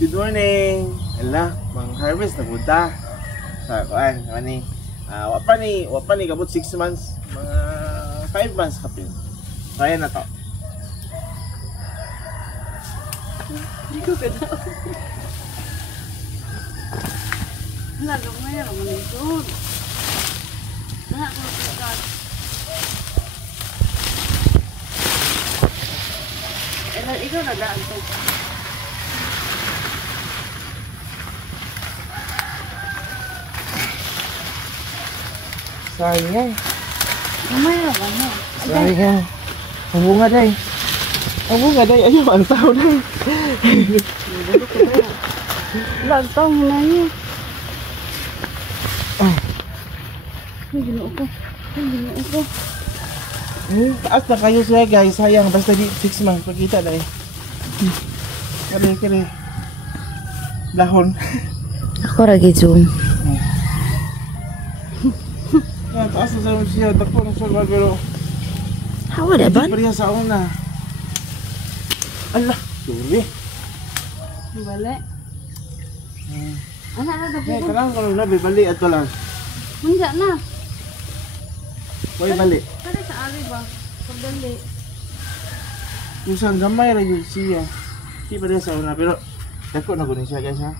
Good morning. Ala, mang harvest na punta. Sa kuan, ani. Wa pa ni kabot 6 months, mga 5 months kapin. Kaya na to. Hindi ko kada. Lalo ngayon naman ito. Lahat ko ito. Ikaw na daan to. Sayang. Mamaya ba mo? Sayang. Ang bunga day. Ang bunga day. Ayun, ang tao day. Ang tao mo na niya. Ay, ginoo ko. Taas na kayo siya guys. Sayang. Basta di 6 months. Pagkita na eh. Kali. Lahon. Ako lagi zoom. Taas na sa siya. Dako na siya pero Hawa na ba? Pariya sa una. Allah. Sorry. Balik. Anak na Eh, po. kanang ko na bali ato lang. Manja na. Koy bali. Kada sa ari ba? Pagdali. Kusang gamay ra yun siya. Di pa rin sa una pero dako na kunin siya guys ha.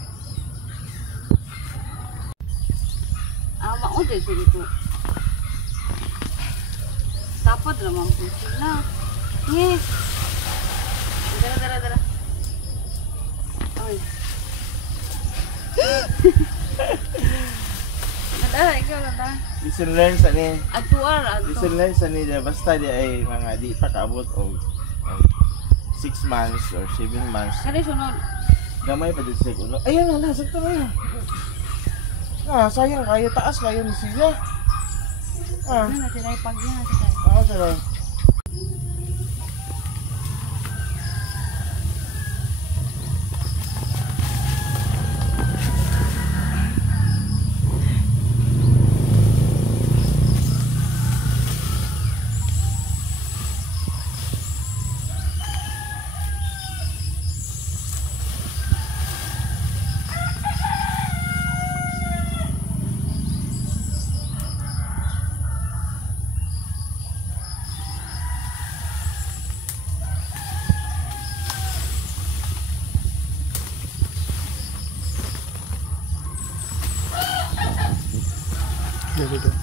Maunti sa dito. Dapat naman po sila. Yes. Dara. Ay. Nada, ikaw nada. Listen learn sa ni. Atuar. Listen learn sa ni basta di ay mga di pa kaabot og 6 months or 7 months. Kani sunod. Gamay pa din sa ulo. Ayun na, sakto na yan. Sayang kayo, taas kayo ni siya. Ano na sila ipagyan na sila. Sila. There we go.